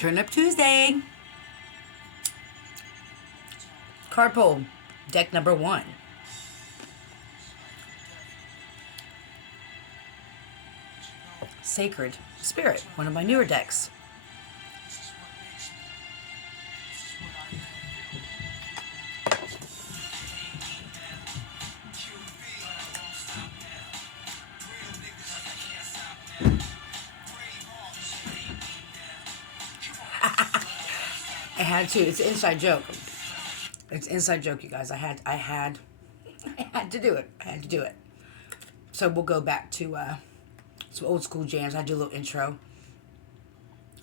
Turn Up Tuesday. Card pull, deck number 1. Sacred Spirit, one of my newer decks. I had to. It's an inside joke. It's an inside joke, you guys. I had to do it. I had to do it. So we'll go back to some old school jams. I do a little intro.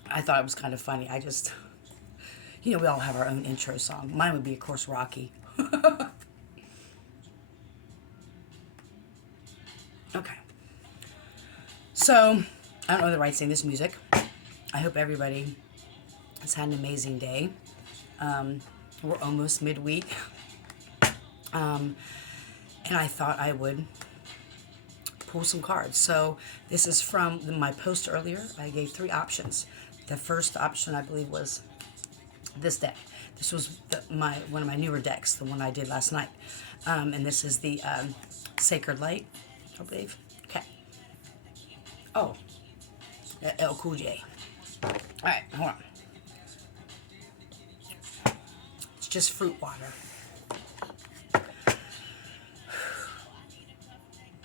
I thought it was kind of funny. I just, we all have our own intro song. Mine would be, of course, Rocky. Okay. So, I don't know the right saying this music. I hope everybody has had an amazing day. We're almost midweek. And I thought I would pull some cards. So this is from my post earlier. I gave 3 options. The first option, I believe, was this deck. This was one of my newer decks, the one I did last night. And this is the Sacred Light, I believe. Okay. Oh, L Cool J. All right, hold on. It's just fruit water.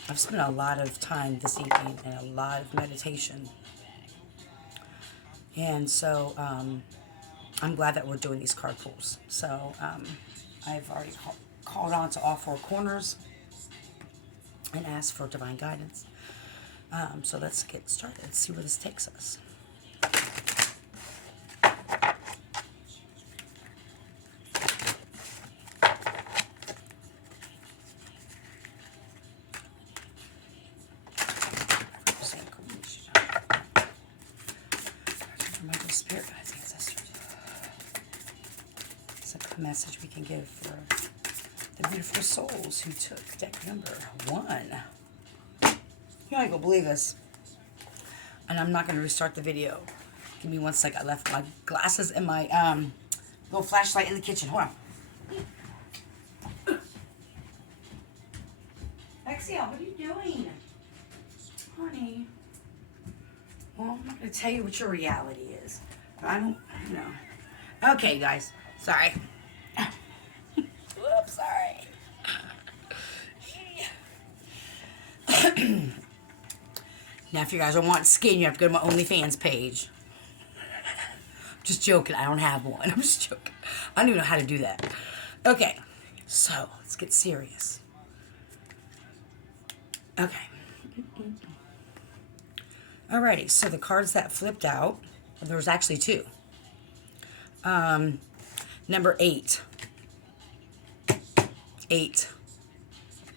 I've spent a lot of time this evening and a lot of meditation. And so I'm glad that we're doing these card pulls. So I've already called on to all 4 corners and asked for divine guidance. So let's get started. Let's see where this takes us. Spirit guides, ancestors. It's a message we can give for the beautiful souls who took deck number 1. You ain't gonna believe this. And I'm not gonna restart the video. Give me 1 sec. I left my glasses and my little flashlight in the kitchen. Hold on. Exia, what are you doing? Honey. Well, I'm not going to tell you what your reality is. I don't know. Okay, guys. Sorry. Whoops, sorry. Now, if you guys don't want skin, you have to go to my OnlyFans page. I'm just joking. I don't have one. I'm just joking. I don't even know how to do that. Okay. So, let's get serious. Okay. Alrighty, so the cards that flipped out, there was actually 2. Number 8. 8.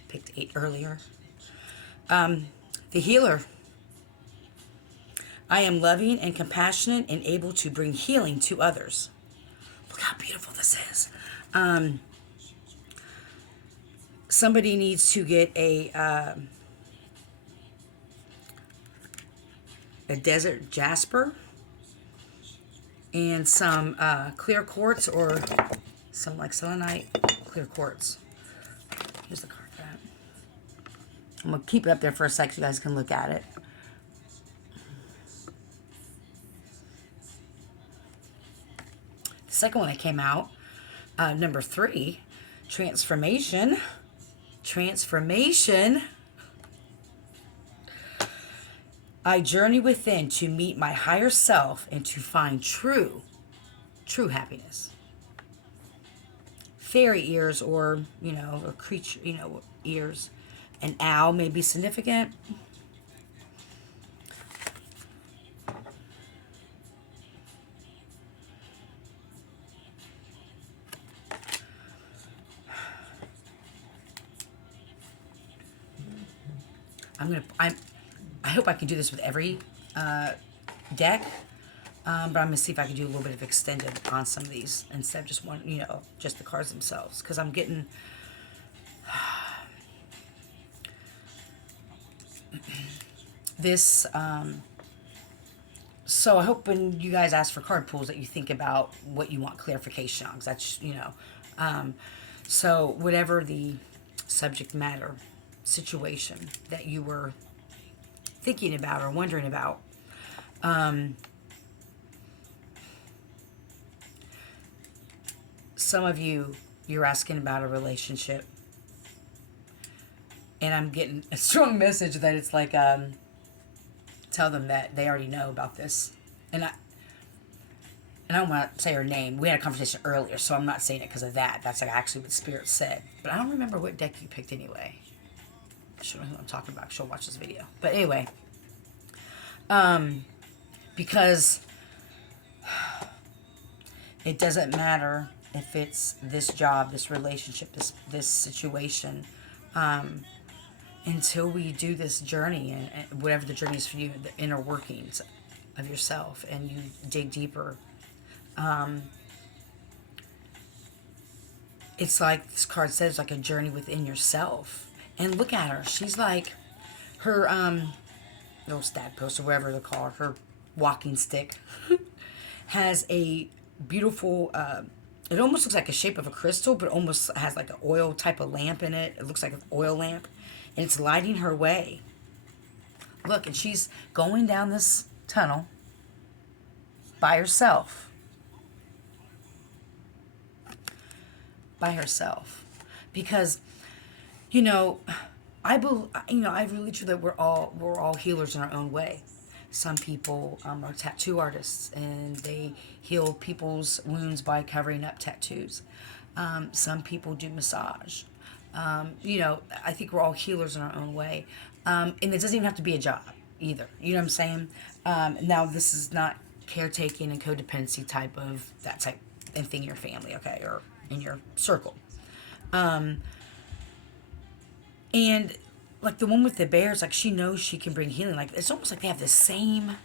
Picked 8 earlier. The Healer. I am loving and compassionate and able to bring healing to others. Look how beautiful this is. Somebody needs to get a desert jasper and some clear quartz or some like selenite clear quartz. Here's the card for that. I'm going to keep it up there for a sec so you guys can look at it. The second one that came out, number 3, transformation. Transformation. I journey within to meet my higher self and to find true happiness. Fairy ears or, a creature, ears. An owl may be significant. I hope I can do this with every deck, but I'm going to see if I can do a little bit of extended on some of these instead of just one, just the cards themselves, because I'm getting this So I hope when you guys ask for card pulls that you think about what you want clarification on. 'Cause that's, so whatever the subject matter situation that you were thinking about or wondering about, some of you're asking about a relationship, and I'm getting a strong message that it's like, tell them that they already know about this. And I don't want to say her name. We had a conversation earlier, so I'm not saying it because of that. That's like actually what Spirit said. But I don't remember what deck you picked anyway. She'll know who I'm talking about. She'll watch this video. But anyway, because it doesn't matter if it's this job, this relationship, this situation, until we do this journey and whatever the journey is for you, the inner workings of yourself, and you dig deeper. It's like this card says, like a journey within yourself. And look at her. She's like her little stat post or whatever they call her walking stick has a beautiful it almost looks like a shape of a crystal, but almost has like an oil type of lamp in it. It looks like an oil lamp, and it's lighting her way. Look, and she's going down this tunnel by herself. Because I believe, I really true that we're all healers in our own way. Some people are tattoo artists and they heal people's wounds by covering up tattoos. Some people do massage. I think we're all healers in our own way, and it doesn't even have to be a job either. You know what I'm saying? Now this is not caretaking and codependency type of that type and thing in your family, okay, or in your circle. And like the one with the bears, like she knows she can bring healing. Like it's almost like they have the same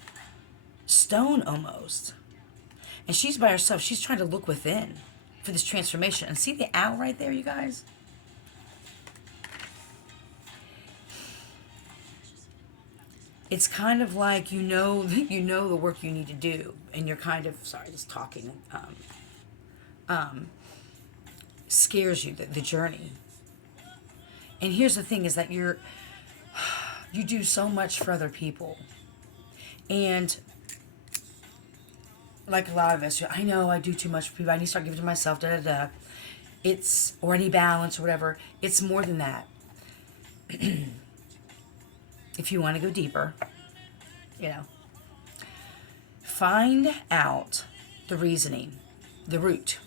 stone almost. And she's by herself. She's trying to look within for this transformation. And see the owl right there, you guys? It's kind of like you know the work you need to do, and you're kind of just talking. Scares you the journey. And here's the thing: is that you do so much for other people, and like a lot of us, I know I do too much for people. I need to start giving to myself. Da da da. It's or any balance or whatever. It's more than that. If you want to go deeper, find out the reasoning, the root,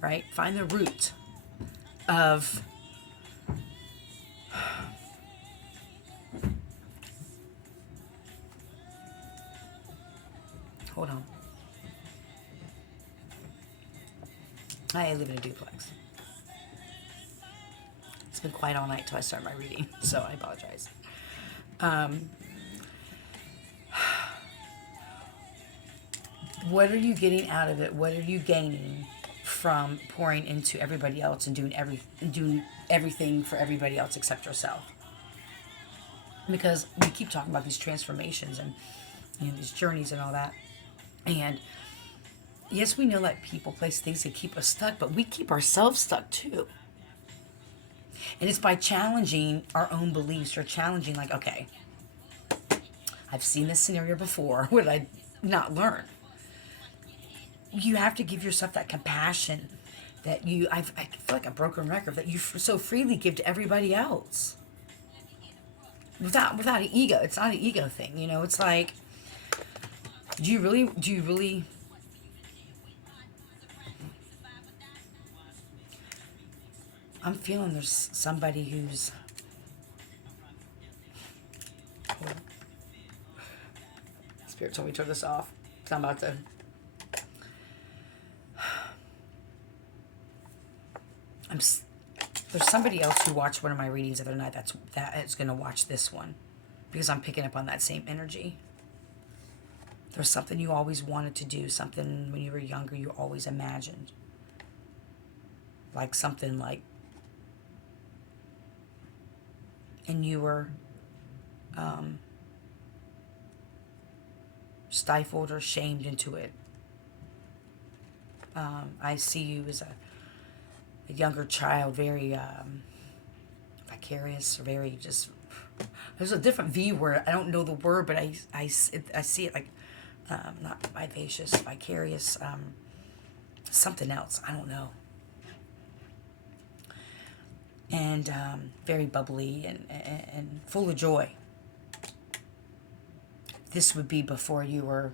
right? Find the root of hold on. I live in a duplex. It's been quiet all night till I start my reading, so I apologize. What are you getting out of it? What are you gaining from pouring into everybody else and doing everything for everybody else except yourself? Because we keep talking about these transformations and these journeys and all that. And yes, we know that people, place, things that keep us stuck, but we keep ourselves stuck too. And it's by challenging our own beliefs or challenging, like, okay, I've seen this scenario before. What did I not learn? You have to give yourself that compassion that I feel like a broken record, that you so freely give to everybody else. Without an ego. It's not an ego thing, It's like, do you really I'm feeling there's somebody who's Spirit told me to turn this off. So I'm about to there's somebody else who watched one of my readings the other night that is going to watch this one, because I'm picking up on that same energy. There's something you always wanted to do, something when you were younger you always imagined. Like something like, and you were stifled or shamed into it. I see you as a younger child, very vicarious, very just. There's a different V word. I don't know the word, but I see it like not vivacious, vicarious, something else. I don't know. And very bubbly and full of joy. This would be before you were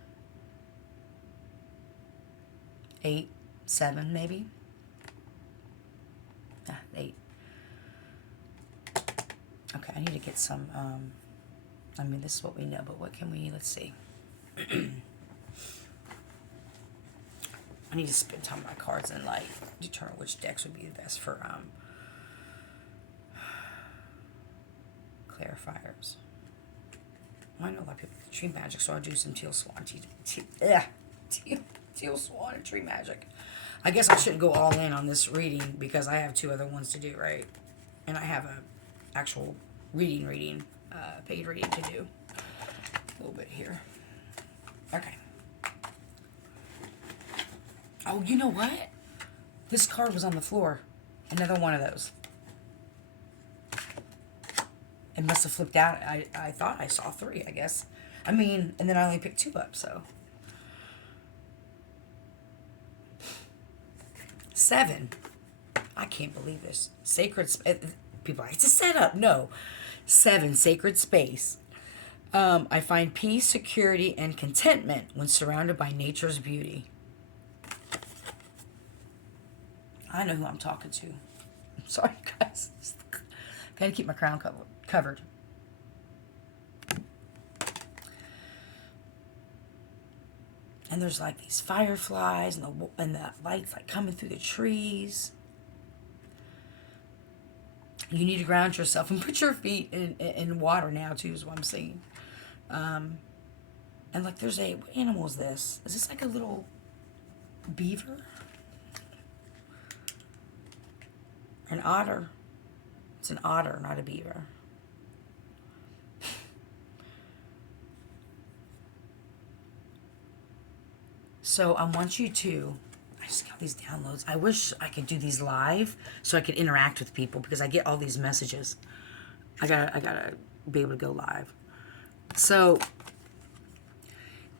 8, 7, maybe. 8. Okay, I need to get some, I mean, this is what we know, but what can we, let's see. I need to spend time on my cards and, like, determine which decks would be the best for, clarifiers. Well, I know a lot of people do tree magic, so I'll do some teal swan, teal swan and tree magic. I guess I shouldn't go all in on this reading because I have 2 other ones to do, right? And I have a actual paid reading to do. A little bit here. Okay. Oh, you know what? This card was on the floor. Another one of those. It must have flipped out. I thought I saw 3, I guess. I mean, and then I only picked 2 up, so. 7. I can't believe this. Sacred. People are like, it's a setup. No. 7. Sacred space. I find peace, security, and contentment when surrounded by nature's beauty. I know who I'm talking to. I'm sorry, guys. Gotta keep my crown covered. And there's like these fireflies and the lights like coming through the trees. You need to ground yourself and put your feet in water now too, is what I'm saying. And like there's what animal is this? Is this like a little beaver? An otter. It's an otter, not a beaver. So I want you to, I just got these downloads. I wish I could do these live so I could interact with people because I get all these messages. I gotta be able to go live. So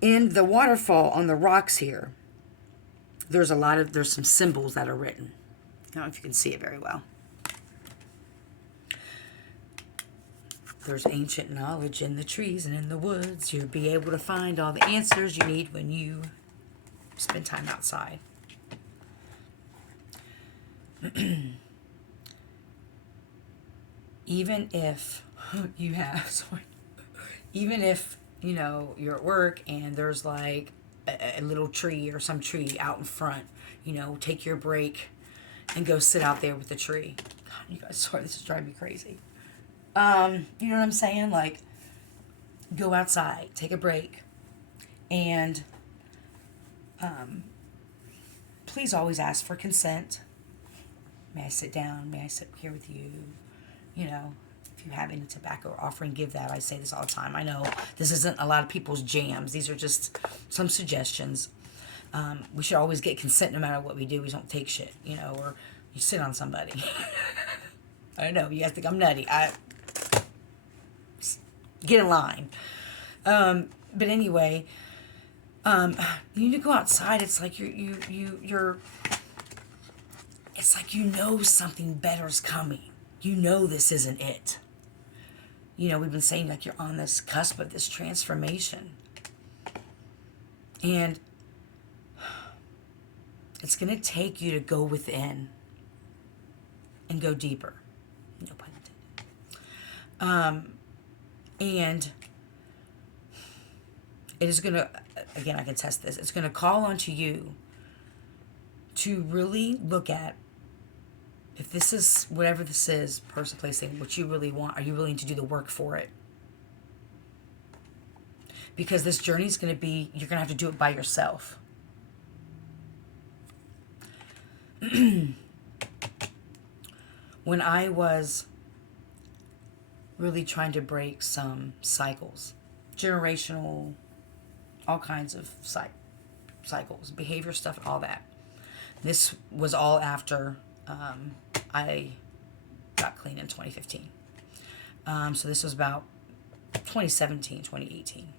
in the waterfall on the rocks here, there's some symbols that are written. I don't know if you can see it very well. There's ancient knowledge in the trees and in the woods. You'll be able to find all the answers you need when you spend time outside. Even if you know, you're at work and there's like a little tree or some tree out in front, you know, take your break and go sit out there with the tree. God, you guys, sorry, this is driving me crazy. You know what I'm saying? Like, go outside, take a break, and please always ask for consent. May I sit down? May I sit here with you? You know, if you have any tobacco or offering, give that. I say this all the time. I know this isn't a lot of people's jams. These are just some suggestions. We should always get consent no matter what we do. We don't take shit, you know, or you sit on somebody. I don't know. You guys think I'm nutty. Get in line. But anyway, you need to go outside. It's like you're it's like you know something better's coming. You know this isn't it. You know, we've been saying like you're on this cusp of this transformation. And it's going to take you to go within and go deeper. No pun intended. And it is going to, again, I can test this. It's going to call onto you to really look at if this is, whatever this is, person, place, thing, what you really want. Are you willing to do the work for it? Because this journey is going to be, you're going to have to do it by yourself. When I was really trying to break some cycles, generational all kinds of cycles, behavior stuff, all that. This was all after I got clean in 2015. So this was about 2017, 2018.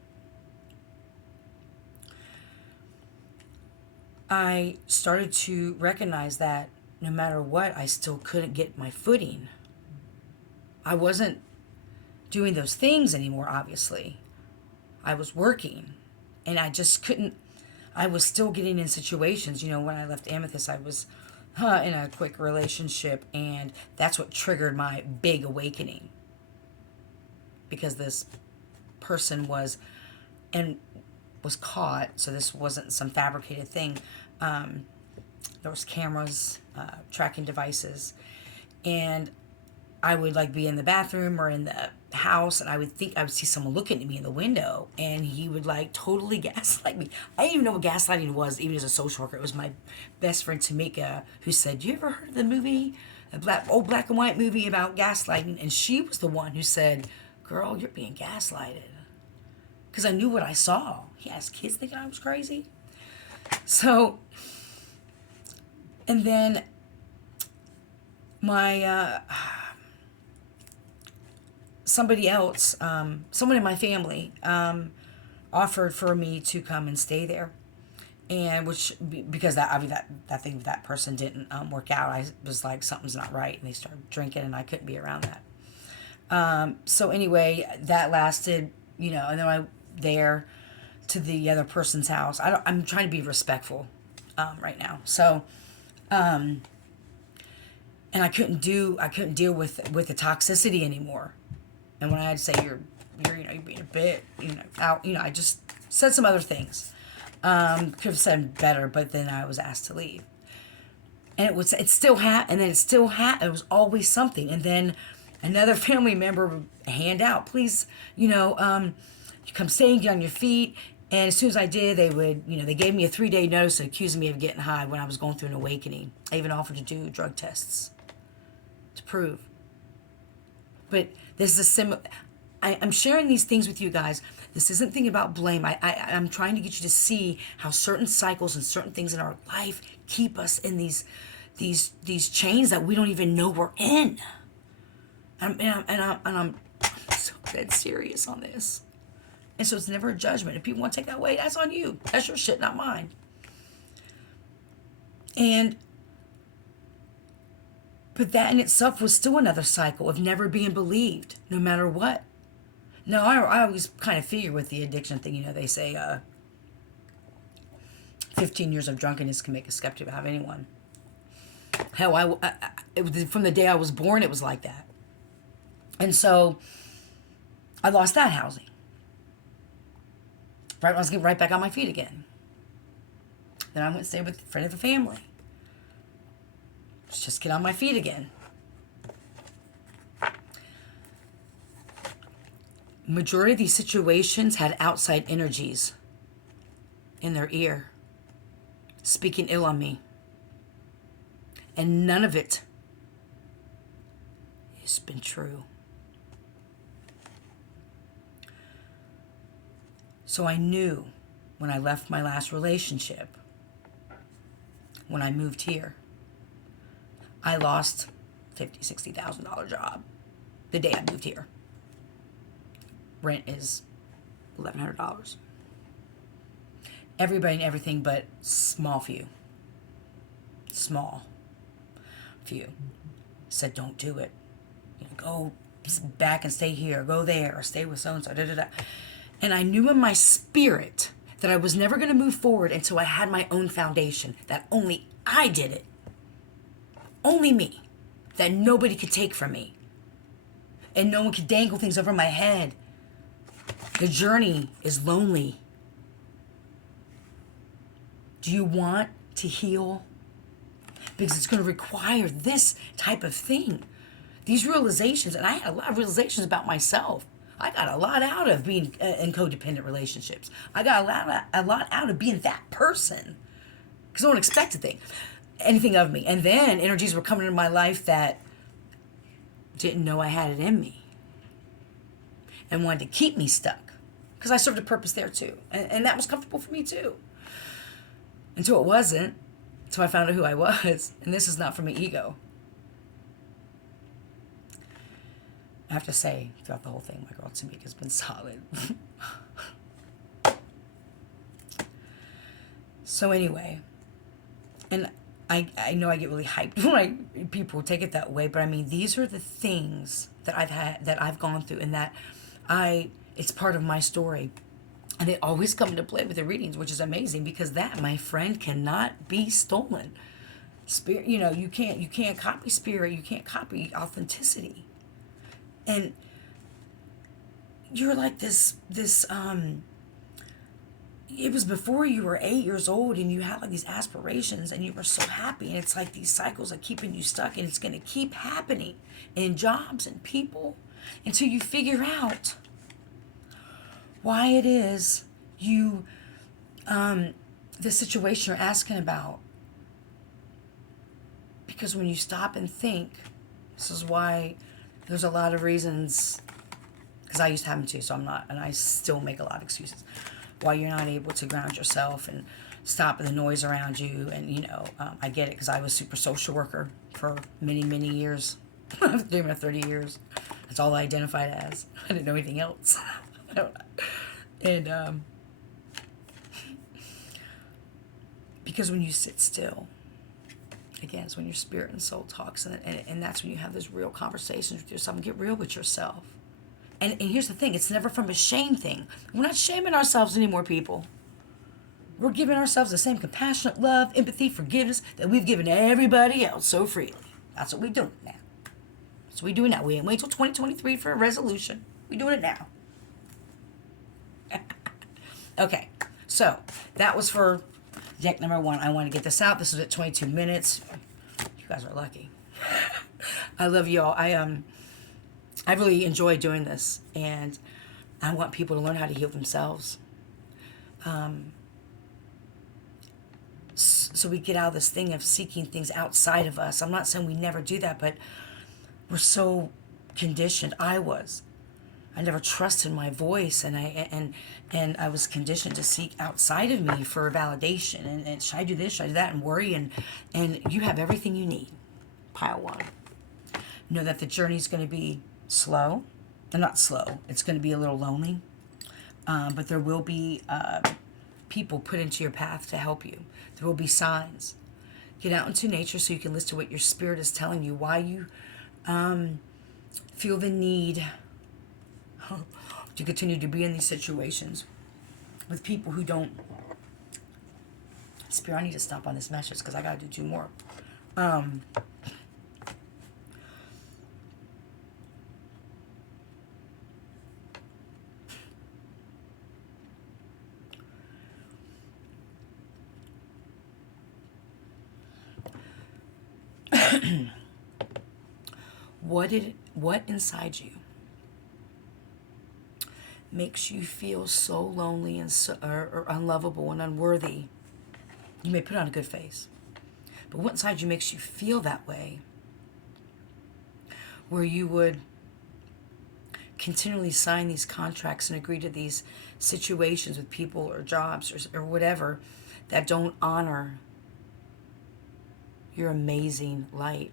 I started to recognize that no matter what, I still couldn't get my footing. I wasn't doing those things anymore, obviously. I was working, and I just couldn't. I was still getting in situations. You know, when I left Amethyst, I was in a quick relationship, and that's what triggered my big awakening. Because this person was caught, so this wasn't some fabricated thing. There was cameras, tracking devices, and I would like be in the bathroom or in the house, and I would see someone looking at me in the window, and he would like totally gaslight me. I didn't even know what gaslighting was, even as a social worker. It was my best friend Tamika who said, "You ever heard of the movie, old black and white movie about gaslighting?" And she was the one who said, "Girl, you're being gaslighted." Because I knew what I saw. He has kids thinking I was crazy. So, and then my somebody else, someone in my family, offered for me to come and stay there, and because that thing with that person didn't work out. I was like, something's not right, and they started drinking, and I couldn't be around that. So anyway, that lasted, and then I there to the other person's house. I'm trying to be respectful right now. So, and I couldn't deal with the toxicity anymore. And when I had to say you're being a bit, out, I just said some other things. Could have said better, but then I was asked to leave. And it was always something. And then another family member would hand out, please, you come stay and get on your feet. And as soon as I did, they would, they gave me a 3-day notice and accused me of getting high when I was going through an awakening. I even offered to do drug tests to prove. But this is I'm sharing these things with you guys. This isn't thinking about blame. I'm trying to get you to see how certain cycles and certain things in our life keep us in these chains that we don't even know we're in. And I'm so dead serious on this. And so it's never a judgment. If people want to take that away, that's on you. That's your shit, not mine. But that in itself was still another cycle of never being believed, no matter what. Now, I always kind of figure with the addiction thing, they say 15 years of drunkenness can make a skeptic about anyone. Hell, from the day I was born, it was like that. And so I lost that housing. Right when I was getting right back on my feet again. Then I went and stayed with a friend of the family. Let's just get on my feet again. Majority of these situations had outside energies in their ear, speaking ill on me. And none of it has been true. So I knew when I left my last relationship, when I moved here, I lost $50,000, $60,000 job the day I moved here. Rent is $1,100. Everybody and everything but small few said, don't do it. Go back and stay here, go there, or stay with so-and-so, da-da-da. And I knew in my spirit that I was never going to move forward until I had my own foundation, that only I did it. Only me. That nobody could take from me. And no one could dangle things over my head. The journey is lonely. Do you want to heal? Because it's going to require this type of thing. These realizations, and I had a lot of realizations about myself. I got a lot out of being in codependent relationships. I got a lot out of being that person. Because no one expected anything of me. And then energies were coming into my life that didn't know I had it in me. And wanted to keep me stuck. because I served a purpose there too. And that was comfortable for me too. Until it wasn't. Until I found out who I was. And this is not from an ego. I have to say, throughout the whole thing, my girl Tamika's been solid. So anyway, and I know I get really hyped when people take it that way, but I mean, these are the things that I've gone through, and that it's part of my story. And they always come into play with the readings, which is amazing, because that, my friend, cannot be stolen. Spirit, you can't copy spirit, you can't copy authenticity. And you're like this it was before you were 8 years old and you had like these aspirations and you were so happy, and it's like these cycles are keeping you stuck, and it's going to keep happening in jobs and people until you figure out why it is the situation you're asking about. Because when you stop and think, this is why there's a lot of reasons, because I used to have them too, so I'm not, and I still make a lot of excuses why you're not able to ground yourself and stop the noise around you. And I get it, because I was super social worker for many, many years. I've been doing it 30 years. That's all I identified as. I didn't know anything else. And because when you sit still, again, it's when your spirit and soul talks, and that's when you have those real conversations with yourself and get real with yourself. And here's the thing, it's never from a shame thing. We're not shaming ourselves anymore, people. We're giving ourselves the same compassionate love, empathy, forgiveness that we've given everybody else so freely. That's what we're doing now. That's what we're doing now. We ain't wait till 2023 for a resolution. We're doing it now. Okay, so that was for deck number 1. I want to get this out. This is at 22 minutes. You guys are lucky. I love y'all. I really enjoy doing this, and I want people to learn how to heal themselves. So we get out of this thing of seeking things outside of us. I'm not saying we never do that, but we're so conditioned. I never trusted my voice, and I was conditioned to seek outside of me for validation. And should I do this? Should I do that? And worry. And you have everything you need. Pile 1. Know that the journey is going to be slow. Not slow. It's going to be a little lonely. But there will be people put into your path to help you. There will be signs. Get out into nature so you can listen to what your spirit is telling you. Why you feel the need to continue to be in these situations with people who don't. Spirit, I need to stop on this message because I got to do 2 more. What inside you makes you feel so lonely and or unlovable and unworthy? You may put on a good face, but what inside you makes you feel that way, where you would continually sign these contracts and agree to these situations with people or jobs or whatever that don't honor your amazing light?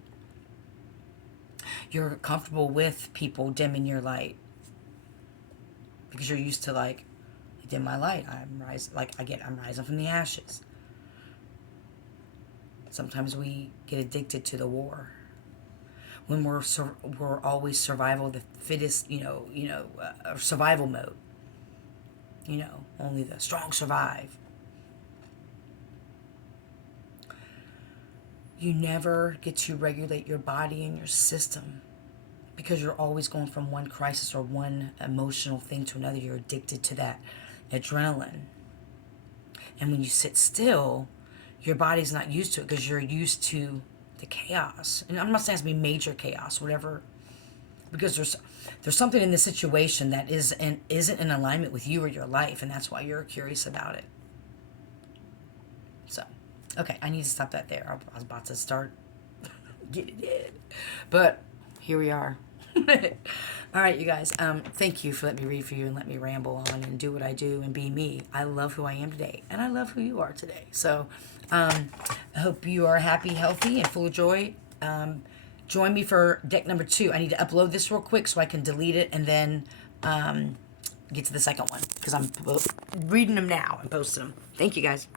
You're comfortable with people dimming your light because you're used to, like, dim my light. I'm rising from the ashes. Sometimes we get addicted to the war when we're always survival, the fittest, survival mode. Only the strong survive. You never get to regulate your body and your system because you're always going from one crisis or one emotional thing to another. You're addicted to that adrenaline. And when you sit still, your body's not used to it because you're used to the chaos. And I'm not saying it's going to be major chaos, whatever, because there's something in the situation that isn't in alignment with you or your life, and that's why you're curious about it. So, okay, I need to stop that there. I was about to start getting it in. But here we are. All right, you guys. Thank you for letting me read for you and let me ramble on and do what I do and be me. I love who I am today, and I love who you are today. So, I hope you are happy, healthy, and full of joy. Join me for deck number 2. I need to upload this real quick so I can delete it and then get to the second one because I'm reading them now and posting them. Thank you, guys.